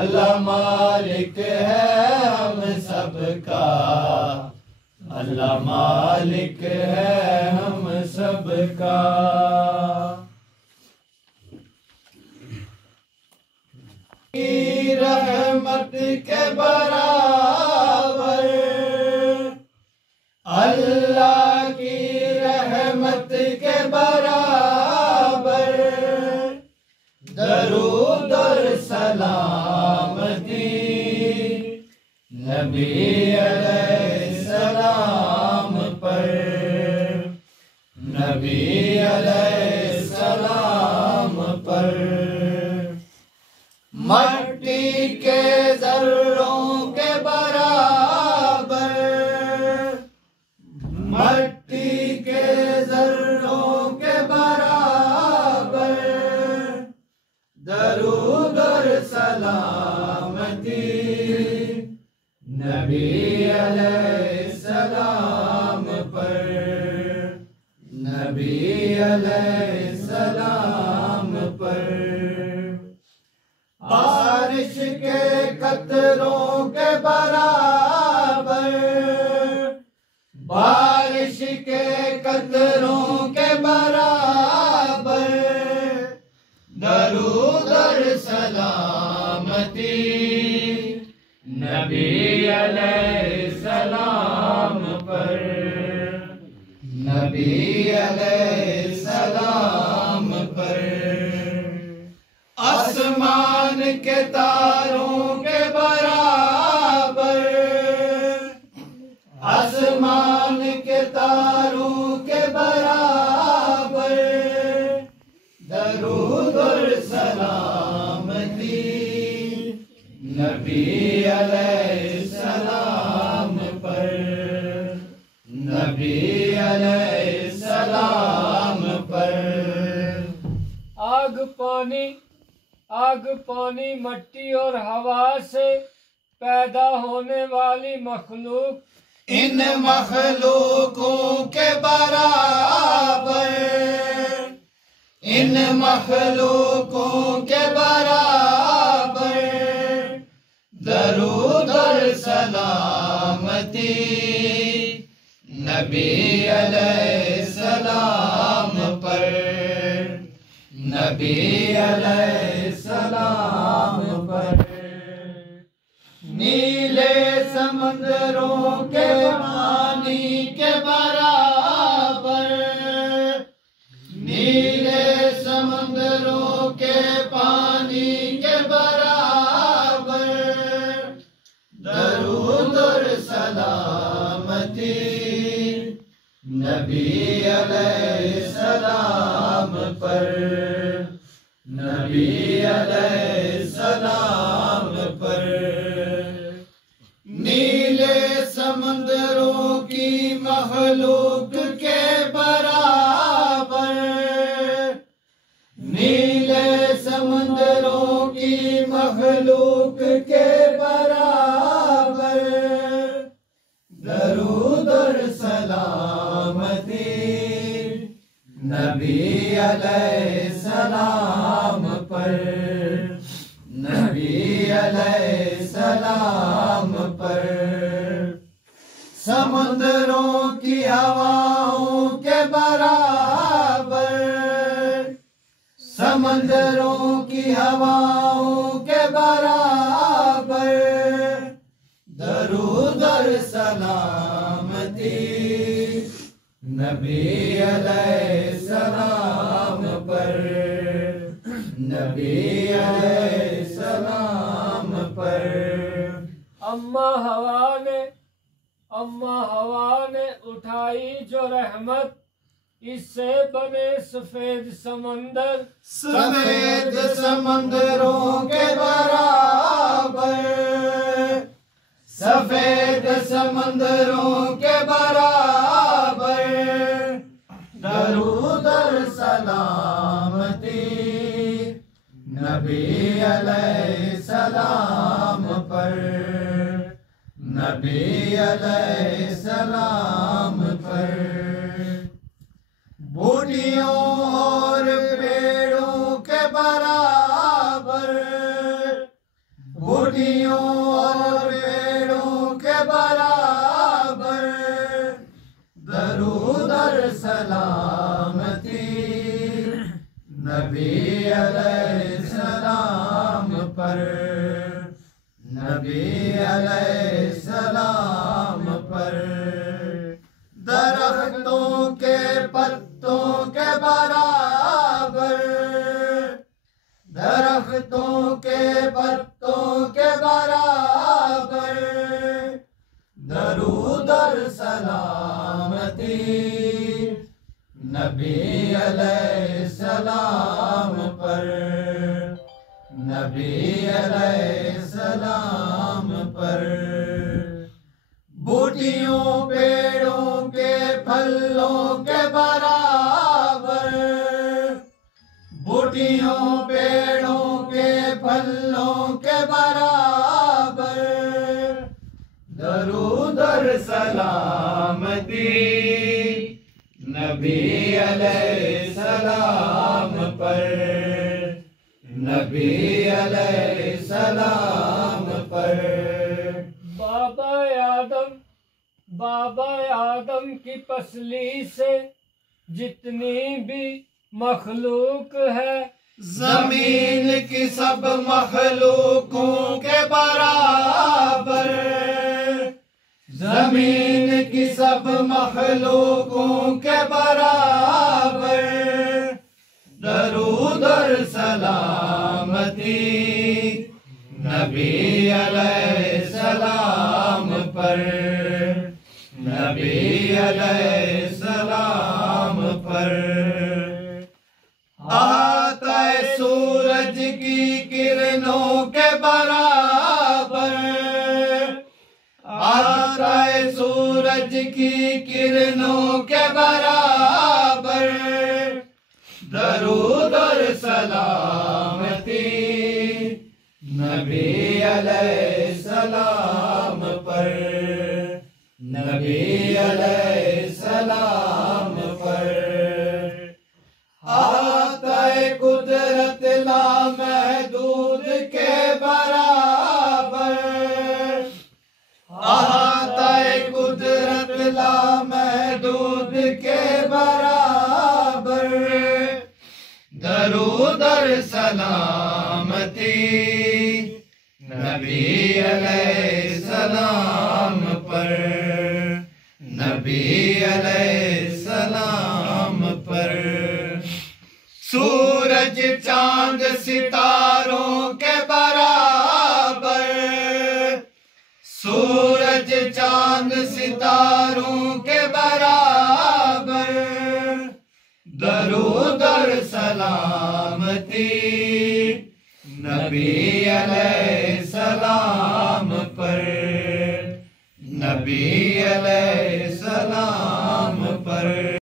اللہ مالک ہے ہم سب کا، اللہ مالک ہے ہم سب کا۔ رحمت کے برابر، اللہ کی رحمت کے برابر، درود اور سلامتی نبی علیہ السلام پر، نبی علیہ السلام پر۔ مٹی کے ذروں کے برابر، مٹی کے ذروں کے برابر، درود اور سلامتی نبی علیہ السلام پر، نبی علیہ السلام پر۔ بارش کے قطروں کے برابر، بارش کے قطروں کے برابر، درود اور سلامتی نبی علیہ السلام پر، نبی علیہ السلام پر۔ آسمان کے تاروں کے برابر، آسمان کے تاروں کے برابر، درود اور سلامتی نبی علیہ السلام پر، نبی علیہ السلام پر۔ آگ پانی مٹی اور ہوا سے پیدا ہونے والی مخلوق، ان مخلوقوں کے برابر، ان مخلوقوں کے برابر، درود اور سلامتی نبی علیہ السلام پر، نبی علیہ السلام پر۔ نیلے سمندروں کے پانی کے برابر، نیلے سمندروں کے پانی کے برابر، درود اور سلامتی نبی علیہ السلام پر، نبی علیہ السلام پر۔ نیلے سمندروں کی مخلوق کے برابر، نیلے سمندروں کی مخلوق کے برابر، درود اور سلامتی نبی علیہ السلام پر، نبی علیہ السلام پر۔ سمندروں کی ہواؤں کے برابر، سمندروں کی ہواؤں کے برابر، درود اور سلامتی نبی علیہ السلام پر، نبی علیہ السلام پر۔ اما ہوا نے اٹھائی جو رحمت، اس سے بنے سفید سمندر، سفید سمندروں کے برابر، سفید سمندروں کے برابر، درود اور سلامتی نبی علیہ السلام پر، نبی علیہ السلام پر۔ بوٹیوں اور پیڑوں کے برابر، پر نبی علیہ السلام پر درختوں کے پتوں کے برابر درختوں کے پتوں کے برابر درود اور سلامتی نبی علیہ السلام پر نبی علیہ السلام پر بوٹیوں پیڑوں کے پھلوں کے برابر بوٹیوں پیڑوں کے پھلوں کے برابر درود اور سلامتی نبی علیہ السلام پر نبی علیہ السلام پر بابا آدم کی پسلی سے جتنی بھی مخلوق ہے زمین کی سب مخلوقوں کے برابر زمین کی سب مخلوقوں کے برابر درود اور سلامتی نبی علیہ السلام پر نبی علیہ السلام پر آتا ہے سورج کی کرنوں کے برابر آتا ہے سورج کی کرنوں کے برابر درود اور سلامتی نبی علیہ السلام پر نبی علیہ السلام پر آتا ہے قدرت لامحدود کے برابر آتا ہے قدرت لامحدود کے برابر درود اور سلامتی نبی علیہ السلام پر نبی علیہ السلام پر سورج چاند ستاروں کے برابر سورج چاند ستاروں کے برابر درود اور سلامتی نبی علیہ السلام پر نبی علیہ